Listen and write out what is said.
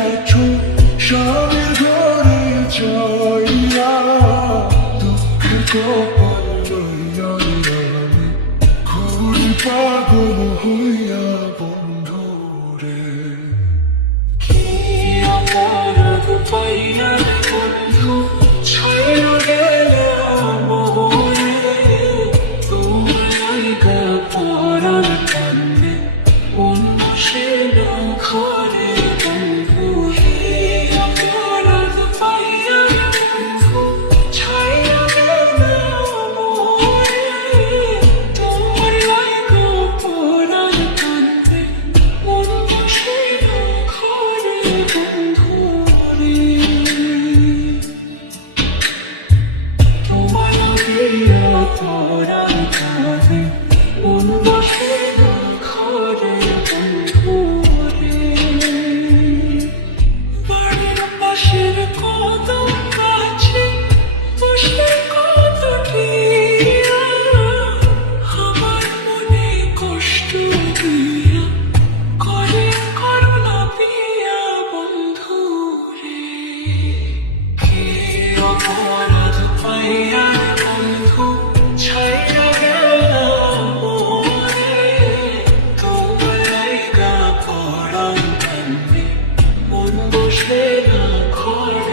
আছো স্বামীর ঘরে চাইয়া, দুঃখের কপাল লইয়া আমি ঘুরি পাগল হইয়া বন্ধু রে। কি অপরাধ পাইয়া বন্ধু ছাইয়া গেলাম মোরে, তোমার গা পরাণ কান্দে অন্য সে না ঘরে বন্ধু। কি অপরাধ পাইয়া বন্ধু ছাইয়া গেলাম মোরে, তোমার গা পরাণ কান্দে অন্য সে না ঘরে বন্ধু রে। তোমার দিয়া পরাণ কাঁদে অন্য সে না ঘরে বন্ধু রে। বাড়ির পাশের কদম গাছে বসে কত টিয়া, আমার মনে কষ্ট দিয়া করে করুণা পিয়া বন্ধু রে। কি অপরাধ পাইয়া বন্ধু ছাইয়া গেলাম মোরে, তোমার গা পরাণ কান্দে মন বসে না ঘরে